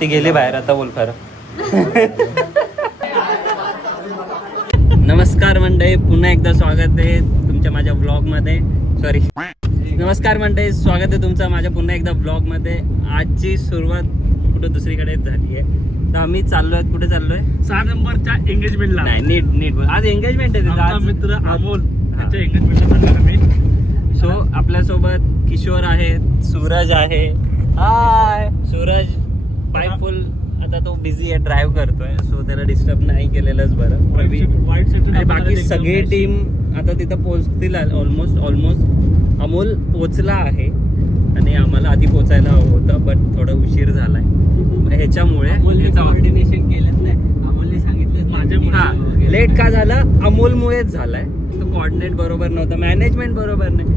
ती गेली बाहेर आता बोल खरं. नमस्कार मंडळी, पुन्हा एकदा स्वागत आहे तुमच्या माझ्या ब्लॉगमध्ये. सॉरी, नमस्कार मंडळी, स्वागत आहे तुमचं माझ्या पुन्हा एकदा ब्लॉगमध्ये. आजची सुरुवात कुठं दुसरीकडे झाली आहे. तर आम्ही चाललोय, कुठे चाललोय? 6 नंबरच्या एंगेजमेंटला. नाही, नीट बोल. आज एंगेजमेंट आहे तिथं. आज मित्र अमोल त्याच्या एंगेजमेंटला चाललो मी. सो आपल्यासोबत किशोर आहेत, सूरज आहे. हाय सूरज. पाईप फुल आता तो बिझी आहे, ड्राईव्ह करतोय, सो त्याला डिस्टर्ब नाही केलेलंच बरं. आणि बाकी सगळी टीम आता तिथं पोहोचतील. ऑलमोस्ट अमोल पोचला आहे आणि आम्हाला आधी पोचायला हवं होतं, बट थोडा उशीर झालाय. ह्याच्यामुळे कोऑर्डिनेशन केलंच नाही. अमोलने सांगितलं हा लेट का झाला? अमोलमुळेच झालाय. तो कोऑर्डिनेट बरोबर नव्हता, मॅनेजमेंट बरोबर नाही.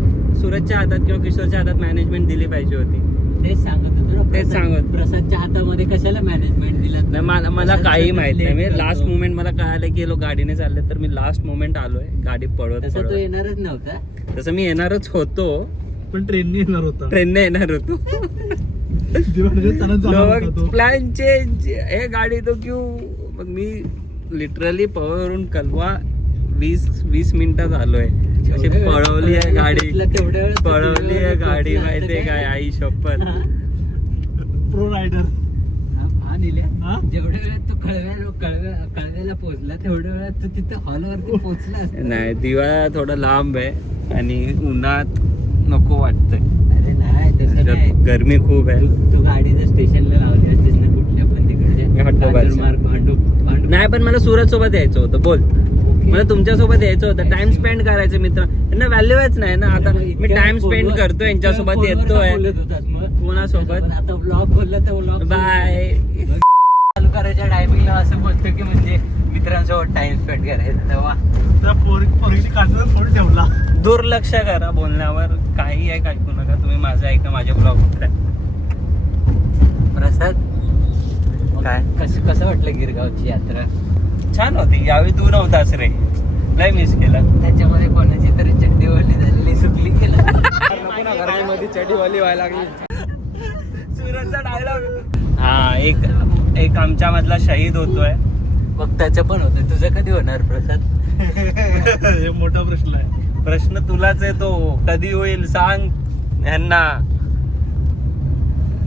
सूरजच्या हातात किंवा किशोरच्या हातात मॅनेजमेंट दिली पाहिजे होती. तेच सांगत होतो ना. तेच सांगत. प्रसादच्या हातामध्ये कशाला मॅनेजमेंट दिलं? नाही, मला काही माहित नाही. मी लास्ट मोमेंट मला कळालं की लोक गाडीने चालले, तर मी लास्ट मोमेंट आलोय गाडी पळवत. तसं तो येणारच नव्हता. तसं मी येणारच होतो, पण ट्रेनने येणार होता. ट्रेनने येणार होतो. प्लॅन चेंज, हे गाडी तो क्यू. मग मी लिटरली पवरून कलवा 20 मिनिटात आलोय. अशी पळवली आहे गाडी, पळवली आहे गाडी, माहितीये काय? आई शपथ. Pro rider. हा निल्या, जेवढ्या वेळात तू कळव्याला पोहोचला तेवढ्या वेळात तू तिथं हॉलवरती पोहोचला. नाही, दिवा थोडा लांब आहे आणि उन्हात नको वाटतंय. अरे नाही, तसं नाही. गरमी खूप आहे. तू गाडीचं स्टेशनला लावली असतेस ना कुठल्या पण तिकडच्या. नाही, पण मला सूरज सोबत यायचं होतं. बोल, मला तुमच्या सोबत यायचं होतं. टाइम स्पेंड करायचं. मित्र यांना व्हॅल्यूच नाही ना. आता मी टाइम स्पेंड करतोय यांच्यासोबत, येतोय. कोणासोबत? आता ब्लॉग बोललं तर ब्लॉग बाय. चालू करायच्या टायमिंगला असं बोलतो की म्हणजे मित्रांसोबत टाइम स्पेंड करायचं, तेव्हा त्या पोरीची काढून फोन ठेवला. दुर्लक्ष करा बोलण्यावर. काही आहे ऐकू नका तुम्ही. माझं ऐका, माझ्या ब्लॉग. प्रसाद काय कसं वाटलं गिरगावची यात्रा? छान होती. यावेळी तू नव्हतास रे, लय मिस केलं. त्याच्यामध्ये कोणाची तरी चड्डीवाली झालेली सुकली केलं. चडीवाली व्हायला लागली. सूरजचा डायलॉग. हा, एक आमच्या मधला शहीद होतोय. मग त्याचं पण होतं. तुझं कधी होणार प्रसाद? हे मोठा प्रश्न आहे. प्रश्न तुलाच येतो, कधी होईल सांग यांना.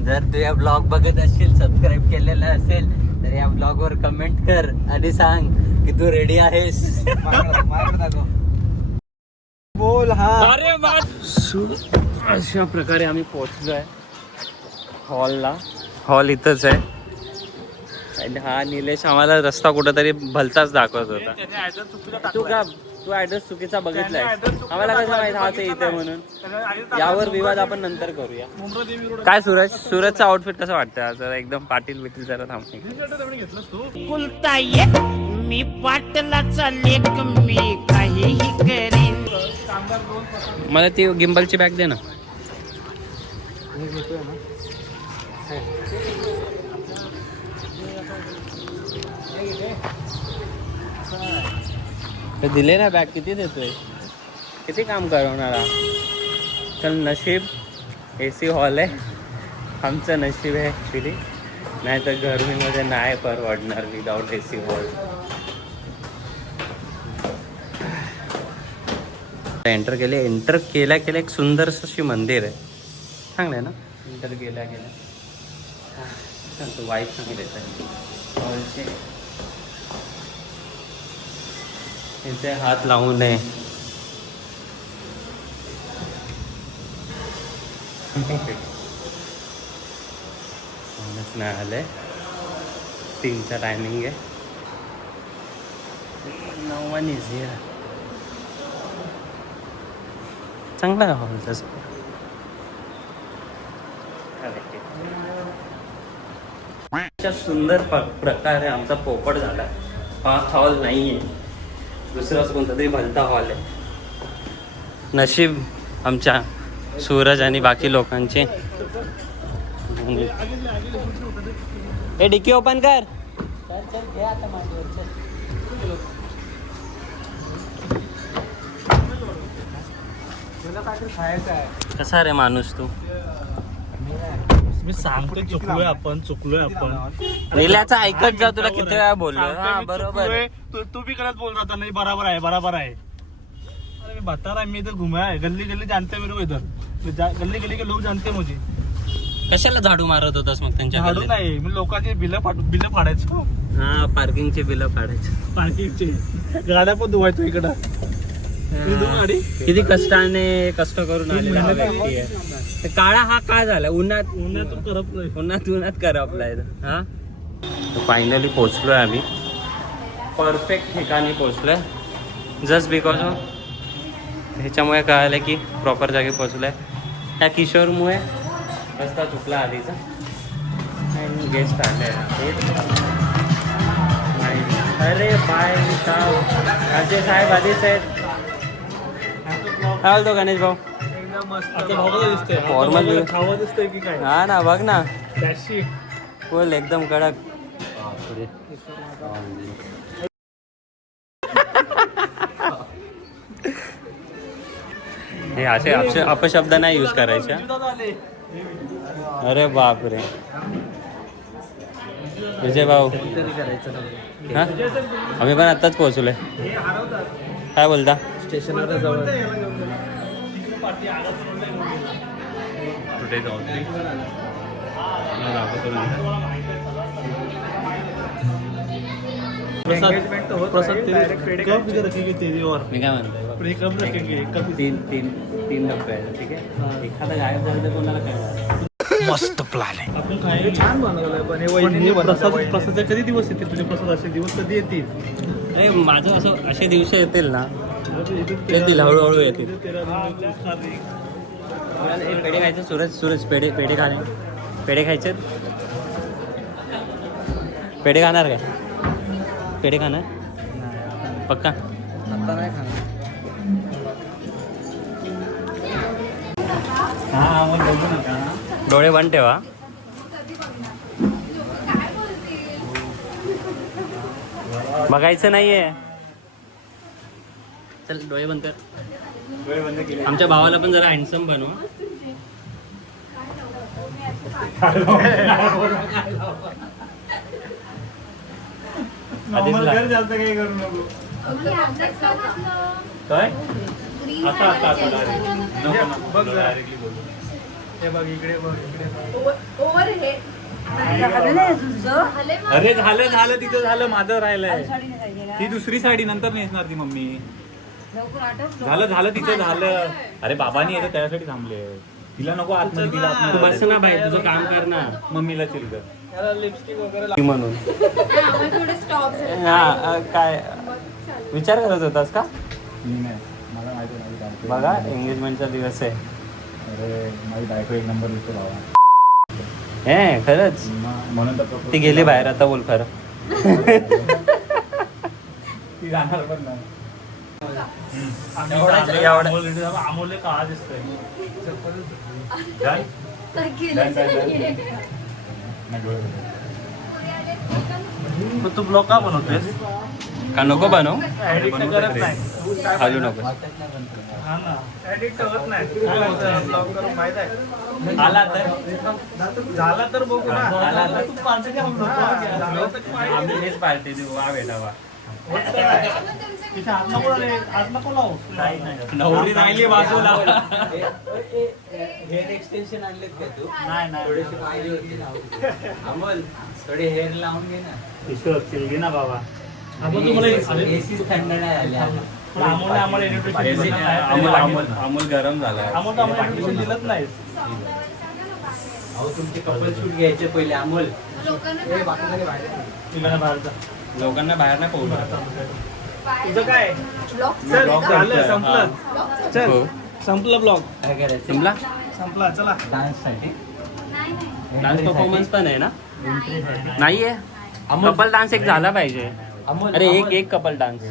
जर तू या ब्लॉग बघत असशील, सबस्क्राईब केलेला असेल, तर या ब्लॉग वर कमेंट कर आणि सांग की तू रेडी आहेस. बोल. हा, अशा प्रकारे आम्ही पोहोचलोय हॉलला. हॉल इथंच आहे. आणि हा निलेश आम्हाला रस्ता कुठेतरी भलताच दाखवत होता. तू ऍड्रेस चुकीचा बघितलाय. आम्हाला कसं माहित हाच आहे इथे म्हणून. यावर विवाद आपण नंतर करूया. काय सूरजचा आउटफिट कसं वाटतं आज? एकदम पाटील बिटील. जरा थांब. घेतलंस तू? कुलताये मी पाटलाचा लेख, मी काहीही करीन. मला ती गिम्बलची बॅग दे ना. दिले ना बॅग. किती देतोय? किती काम करवणार? चल, नशीब AC हॉल आहे. आमचं नशीब आहे ॲक्च्युली, नाही तर गरमीमध्ये नाही परवडणार विदाउट AC हॉल. एंटर केल्या एक सुंदर अशी मंदिर आहे. चांगलं आहे ना? एंटर केल्या वाईट चांगली देत हॉलचे. इथे हात लावू नये. नाही आलंय. 3चा टायमिंग आहे. 9 इझी आहे. चांगला आहे हॉल तसं. अशा सुंदर प्रकारे आमचा पोपट झाला. हा हॉल नाही आहे, दुसराच कोणता तरी भलता हॉल आहे. नशीब आमच्या सूरज आणि बाकी लोकांचे. हे डिक्की ओपन कर. कसा रे माणूस तू? मी सांगतो चुकलोय आपण नील्याचं ऐकत जा, तुला किती वेळा बोललो. सांगतोय हा मी बरोबर चुकलोय. तू भी करत बोल रहा था नहीं बराबर आहे अरे मैं बता रहा है, मैं इधर घुमा है, गली गली जानते मेरे को इधर, गली गली के लोग जानते मुझे. कशाला झाडू मारत होतास मग त्यांच्या झाडू गल्लीत? नाही, मी लोकांचे बिल फाडायचो, हा पार्किंगचे बिल पाडायचे. पार्किंगचे गाड्या पण धुवायचो इकडं. गाडी किती कष्ट करून आलेला हा व्यक्ती आहे. ते काळा हा काय झाला उन्हातून करपलोय. उन्हात करपलाय हा. फायनली पोहोचलोय आम्ही, परफेक्ट ठिकाणी पोहोचलोय. जस्ट बिकॉज ऑफ ह्याच्यामुळे कळालं की प्रॉपर जागी पोहोचलोय. त्या किशोरमुळे रस्ता चुकला आधीचा आणि गेस्ट आले. अरे बाय राजे साहेब आधीच आहेत. काय बोलतो गणेश भाऊ? आता भाऊ दिसतंय Formal खावा दिसतंय की काय? हा ना बघ ना, त्याशी फुल एकदम कडक. हे असे अपशब्द नाही यूज करायचे. अरे बापरे विजय भाऊ, हा आम्ही पण आत्ताच पोहोचलोय. काय बोलता? स्टेशनवर जवळ कुठे जाऊ? मी काय म्हणतो, तीन डब्बे आहेत, ठीक आहे. एखादा गायब झाला तर कोणाला काय? मस्त प्लॅन आहे. आपण काय छान बनवलंय, पण हे प्रसाद कधी दिवस येतील तुझे? प्रसाद असे दिवस कधी येतील? नाही माझं असं असे दिवस येतील ना, येतील हळूहळू येतील. पेढे खायचे सूरज पेढे खाणे, पेढे खायचे. पेढे खाणार काय? पेढे खाणार पक्का? आता नाही खाणार. डोळे बंद ठेवा. बघायचं नाहीये. चल डोळे बंद कर. आमच्या भावाला पण जरा हँडसम बनव. काय अरे झालं तिथं झालं, माझं राहिलंय. ती दुसरी साडी नंतर नेसणार ती मम्मी. झालं तिचं झालं. अरे बाबांनी येतं त्यासाठी थांबले. तिला नको आतमध्ये, तिला तू आतमध्ये बस ना बाई, तुझं काम कर ना. मम्मीला चिरकर लिपस्टिक वगैरे म्हणून हा काय विचार करत होतास का? मी नाही, मला माहिती नाही काय. बघा एंगेजमेंटचा दिवस आहे. अरे माझी बायको एक नंबर दिसतो बाबा. हे खरंच म्हणून तर ती गेली बाहेर, आता बोल खरं. ती जाणार पण नाही. अमोल काळा दिसतोय. तू ब्लॉग का बनवतोयस? का नको बनव? एडिट करत नाही. घालू नको. हा ना, एडिट करत नाही. ब्लॉग करून माहित आहे. आला तर झाला तर बघू ना. आला तर. तू पार्टी द्या म्हणतो. झालं तर माहिती. आम्ही हेच पार्टी देऊ. वा बेटा वा. तिथे हात नको लावू. नवरी राहिली बाजूला. हेअर एक्सटेन्शन आणलेत का तू? नाही थोडीशी पाहिजे होती ना. अमोल थोडे हेअर लावून घे ना. किशोर चिलगी ना बाबा. आपण तुम्हाला एसी थंड नाही आले. आम्हाला इन्व्हिटेशन अमोल गरम झालाय. आम्हाला इन्व्हिटेशन दिलंच नाही. अहो तुमचे कपल शूट घ्यायचे पहिले अमोल. तिला बाहेरचा लोकांना बाहेर नाही पोहोचू. तुझं काय? चल, झालं, संपलं. चल संपलं ब्लॉग. काय करायचं? सिमला संपला. चला. डान्स साठी डान्स परफॉर्मन्स पण आहे ना? नाहीये. कपल डान्स एक झाला पाहिजे. अमोल अरे एक कपल डान्स.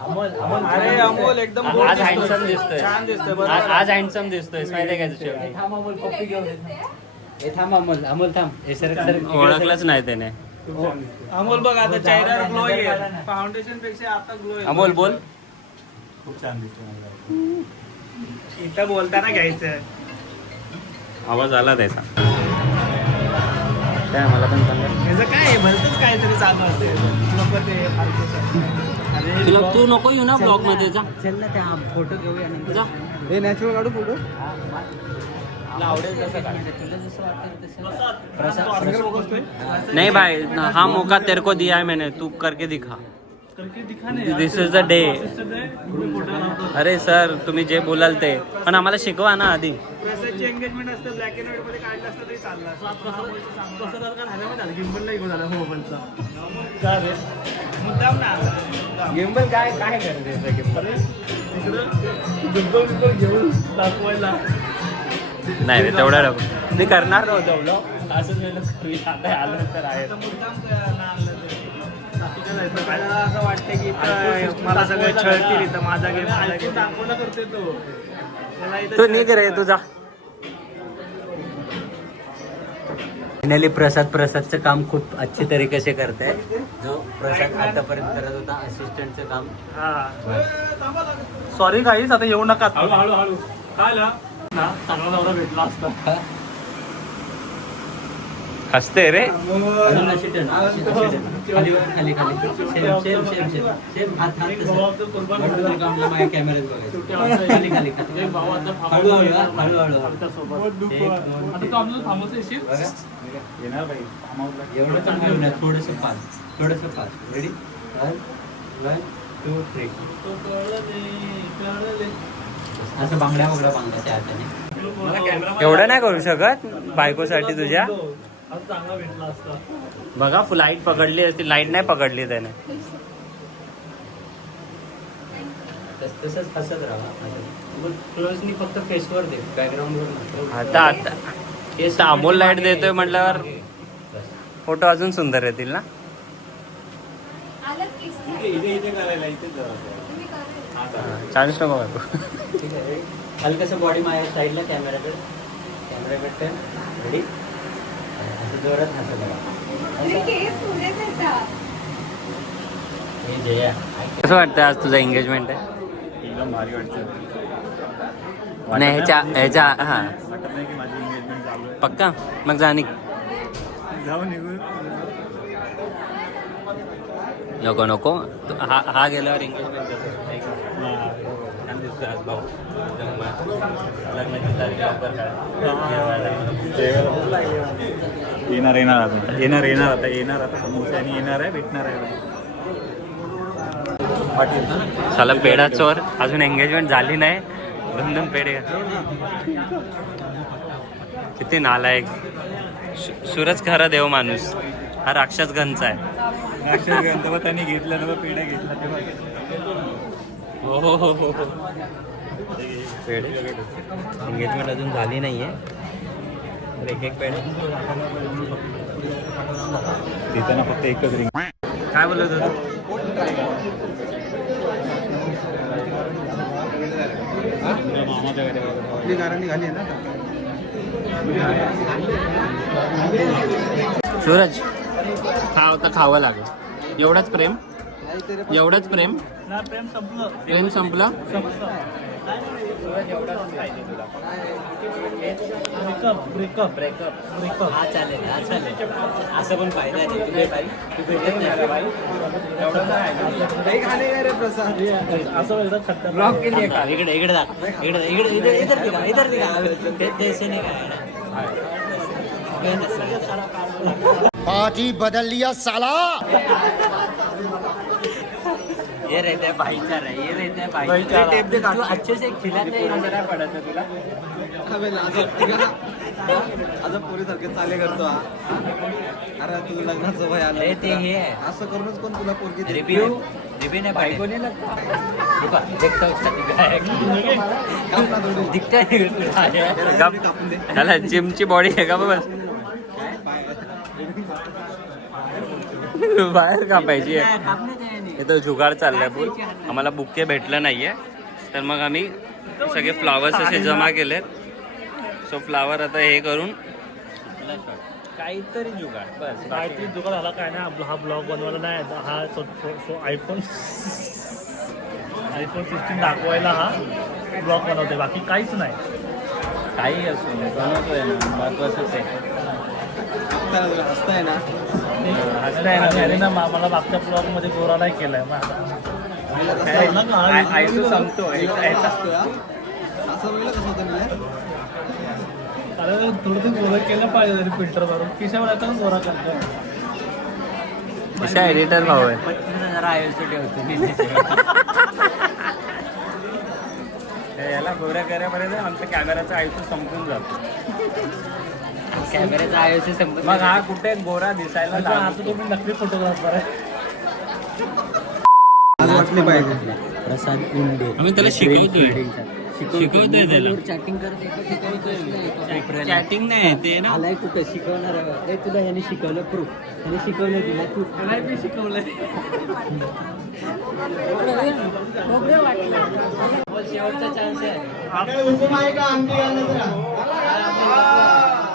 अमोल अमोल अरे अमोल एकदम गोड आज दिसतोय. हँडसम दिसतोय. छान दिसतोय. बरोबर. आज हँडसम दिसतोय. माहिती आहे का हे थांब अमोल, पप्पी घेऊन ये. थांब अमोल थांब. हे सरक ओळखलंच नाही त्याने. अमोल बघ आता चेहऱ्यावर ग्लो आहे. फाउंडेशन पेक्षा आता ग्लो आहे. अमोल बोल. खूप छान दिसतो. इथं बोलताना घ्यायचं. आवाज आला त्याचा. काय मला पण सांगा. याचं काय आहे भलतंच काहीतरी चालू असते लोक ते फालतूचं. तुला तू नको येऊ ना ब्लॉग मध्ये जा. चल ना त्या फोटो घेऊया नंतर. जा. हे नॅचरल काढू फोटो. तुला आवडेल तसं काढ. तुला जसं वाटेल तसं. सिंगल बघतोय नहीं भाई हा मौका तेरे को दिया है मैंने, तू करके दिखा. करके दिखा नाही. This is the day. अरे सर तुम्ही जे बोलाल ते पण आम्हाला शिकवा ना आधी. प्रसादची एंगेजमेंट असतं ब्लॅक अँड व्हाईट मध्ये काढलं असतं तरी चाललं असतं. कसं तर काय झालं माहिती गिम्बल नाही घेऊन आला मोबाईलचा. काय रे मुद्दाम ना गिम्बल काय काय करते गिम्बल. गिम्बल घेऊन दाखवायला. नाही रे तेवढं नको. मी करणार नव्हतं ब्लॉग असंच वेळेला आता आलं तर आहे. मुद्दाम आणलं ते. काय झालं असं वाटतं की इथं मला सगळं छळतील इथं माझा गेम दाखवला करते तो. मला इथं तू निघ रे तुझा. फायनली प्रसादचं काम खूप अच्छी तरीके से करते जो प्रसाद आतापर्यंत करत होता असिस्टंटचं काम. सॉरी काहीच आता येऊ नका. हळू काय ना चांगला नवरा भेटला असता. हसते रे. अजून अशी turn, अशी turn. खाली खाली सेम हात तसं. कामला माझ्या कॅमेऱ्यात बघायचं. खाली खाली हळूहळू आता तो आमचं थांबवतो येशील. येणार बाई. एवढं पण घेऊन या. थोडंसं फास्ट रेडी 1 2 3 असं बांगड्या त्या हाताने. एवढं नाही करू शकत बायकोसाठी तुझ्या. आता चांगला भेटला असता. बघा लाईट पकडली असती. लाईट नाही पकडली त्याने. तसंच हसत राहा. क्लोजनी फक्त फेसवर दे बॅकग्राऊंडवर. आता अमोल लाईट देतोय म्हटल्यावर फोटो अजून सुंदर येतील ना. इथे करायला इथे चान्स नको बाबू. ठीक आहे. हलकसं बॉडी माझ्या साईडला कॅमेरा भेटते. रेडी असं जोरात हसत राहा. हे जया कसं वाटतं आज तुझं एंगेजमेंट आहे. एकदम भारी वाटतं. नाही ह्याच्या हा वाटत नाही की माझी एंगेजमेंट चालू आहे. पक्का मग जा निघ. जाऊ निघून. नको हा गेल्यावर एंगेजमेंट आज भाऊ लग्नाची तारीख लवकर येणार आता समोस्याने येणार आहे भेटणार आहे. साला पेढा चोर. अजून एंगेजमेंट झाली नाही. 2 पेढे. किती नालायक. सूरज खरा देव माणूस. हा राक्षस गंचा आहे. तेव्हा त्यांनी घेतलं तेव्हा पेढा घेतला तेव्हा हो पेढे. एंगेजमेंट अजून झाली नाहीये. एक पेढे. तिथं ना फक्त एकच रिंग. काय बोलत होतो. सूरज खावं लागेल. एवढंच प्रेम. ना प्रेम संपलं. प्रेम संपलं. ब्रेकअप. हा चालेल असं पण फायदा आहे. तू नाही बाई तू भेटत नाही बाई. असं एकदा खट्टा ब्लॉक केली का. इकडे दाखव. इधर दिखा. तैसे नाही काय. पार्टी बदल लिया साला. ये रहता है भाईचारा. भाईचारा. तू अच्छे से खिलाते हैं. पडत तुला. आता पोरीसारखे चाले करतो हा. अरे तू लग्नाचं वय आलं. ते हे आहे. असं करूनच कोण तुला पोरगी रिव्ह्यू नाही बायको नाही लागता. दिखता त्याला जिमची बॉडी आहे का बस. बाहेर कापायची आहे. इथं जुगाड चाललाय बोल. आम्हाला बुके भेटलं नाहीये तर मग आम्ही सगळे फ्लावर्स असे जमा केलेत. सो फ्लावर आता हे करून काहीतरी जुगाड बस. काहीतरी जुगाड झाला काय नाही. हा ब्लॉग बनवायला नाही. हा आयफोन 16 दाखवायला हा ब्लॉग बनवतोय. बाकी काहीच नाही. काही असो बनवतोय ना महत्वाचंच आहे. करायचं असतंय ना त्याने ना मला मागच्या ब्लॉग मध्ये गोरा नाही केलाय आयसू संपतो असं वेगळं कसं होतं मी अरे थोडं ते गोरा केलं पाहिजे तरी फिल्टर मारून किशावर आता गोरा करतो कशा एडिटर भाऊ आहे जरा आयुष्य ठेवतो याला गोऱ्या करेपर्यंत आमच्या कॅमेराचं आयुष्य संपून जातो कॅमेऱ्याचं आयुष्य संपत मग हा कुठे गोरा दिसायला आता लागतो. तुम्ही नकली फोटोग्राफर आहे आज वाटली पाहिजे प्रसाद उंडे आम्ही त्याला शिकवतोय त्याला चॅटिंग करत शिकवतोय चॅटिंग नाही ते ना आलाय कुठं शिकवणार आहे तुला याने शिकवलं प्रूफ याने शिकवलं तुला तू मी शिकवलंय शेवटचा चान्स आहे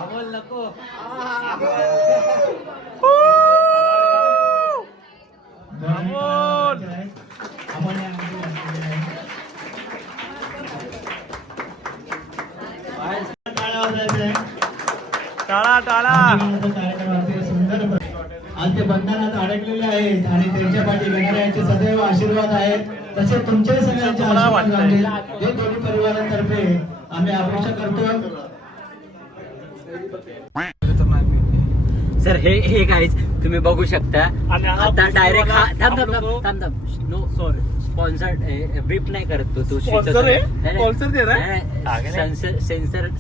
बोल नको टाळा टाळा आज ते बंधनात अडकलेले आहेत आणि त्यांच्या पाठी गणरायाचे सदैव आशीर्वाद आहेत तसे तुमचे सगळ्यांचे आशीर्वाद लाभेल हे दोन्ही परिवारांतर्फे आम्ही अपेक्षा करतो सर हे काहीच तुम्ही बघू शकता आणि हा आता डायरेक्ट हा थांब थांब लोगो- थांब थांब नो सॉरी स्पॉन्सर्ड व्हिप नाही करत तो Sponsor आहे? Sponsor दे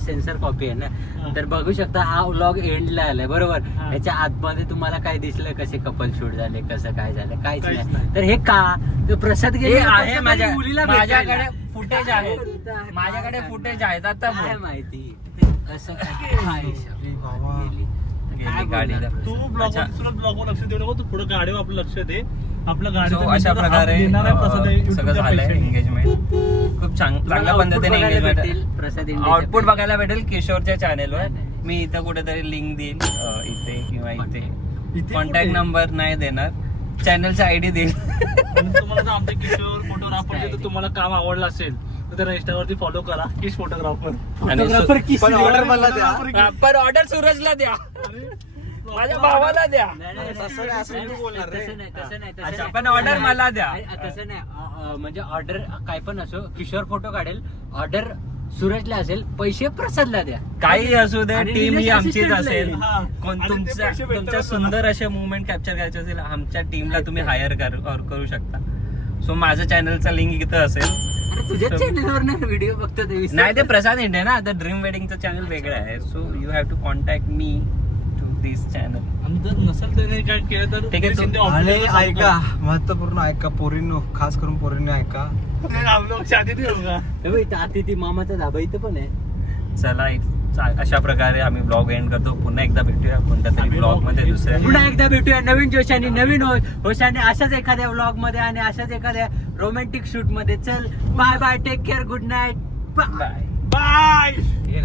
सेन्सर कॉपी आहे ना तर बघू शकता हा व्लॉग एंडला आलाय बरोबर ह्याच्या आतमध्ये तुम्हाला काय दिसलं कसे कपल शूट झाले कसं काय झालं काहीच नाही तर हे का तर प्रसाद हे गेले आहे माझ्या मुलीला माझ्याकडे फुटेज आहे माझ्याकडे फुटेज आहेत आता काय बोल. माहिती ते कसं काय गेली गेली गाडीला. तू ब्लॉग अच्छा. ब्लॉगवर लक्ष देऊ नको तू पुढे गाडीवर आपलं लक्ष दे आपलं So, गाडी अशा प्रकारे सगळं झालंय एंगेजमेंट खूप चांगल्या पद्धतीने एंगेजमेंट प्रसाद आउटपुट बघायला भेटेल किशोरच्या चॅनेलवर मी इथं कुठेतरी लिंक देईन इथे किंवा इथे कॉन्टॅक्ट नंबर नाही देणार चॅनलचा आयडी देईल तुम्हाला जर आमचे किशोर फोटोग्राफर जे तर तुम्हाला काम आवडलं असेल तर त्याला इंस्टावरती फॉलो करा किश फोटोग्राफर आणि पण ऑर्डर मला द्या पण ऑर्डर सूरजला द्या माझ्या भावाला द्या असं नाही असं मी बोलणार रे अच्छा पण ऑर्डर मला द्या तसं नाही म्हणजे ऑर्डर काय पण असो किशोर फोटो काढेल ऑर्डर सूरजला असेल पैसे प्रसादला द्या काही असू दे आणि टीम ही दिनेश आमचीच assistant असेल राहील. हा. कोण आणि ते तुमच्या पैसे भेटतात तुमच्या मला. सुंदर असे मुवमेंट कॅप्चर करायचे असेल आमच्या टीमला तुम्ही हायर करू शकता सो माझ्या चॅनलचा लिंक इथं असेल अरे तुझ्याच चॅनलवर नाही व्हिडिओ बघतो ते विसर. नाही ते प्रसाद इंडिया ना आता ड्रीम वेडिंगचं चॅनल वेगळं आहे so you have to contact me to this channel आणि जर नसेल त्याने काय केलं तर ठीक आहे, शिंदे आणि office ला ऐका महत्वपूर्ण ऐका पोरींनो खास करून पोरींनो ऐका नाही, आपलं शादी नाही होऊ का? हे बघ, इथं अतिथी मामाचा धाबा इथं पण आहे चला अशा प्रकारे आम्ही ब्लॉग एंड करतो पुन्हा एकदा भेटूया कोणत्या तरी ब्लॉग मध्ये दुसऱ्या पुन्हा एकदा भेटूया नवीन जोशाने नवीन होशाने अशाच एखाद्या व्लॉग मध्ये आणि अशाच एखाद्या रोमॅन्टिक शूट मध्ये चल bye bye take care good night bye bye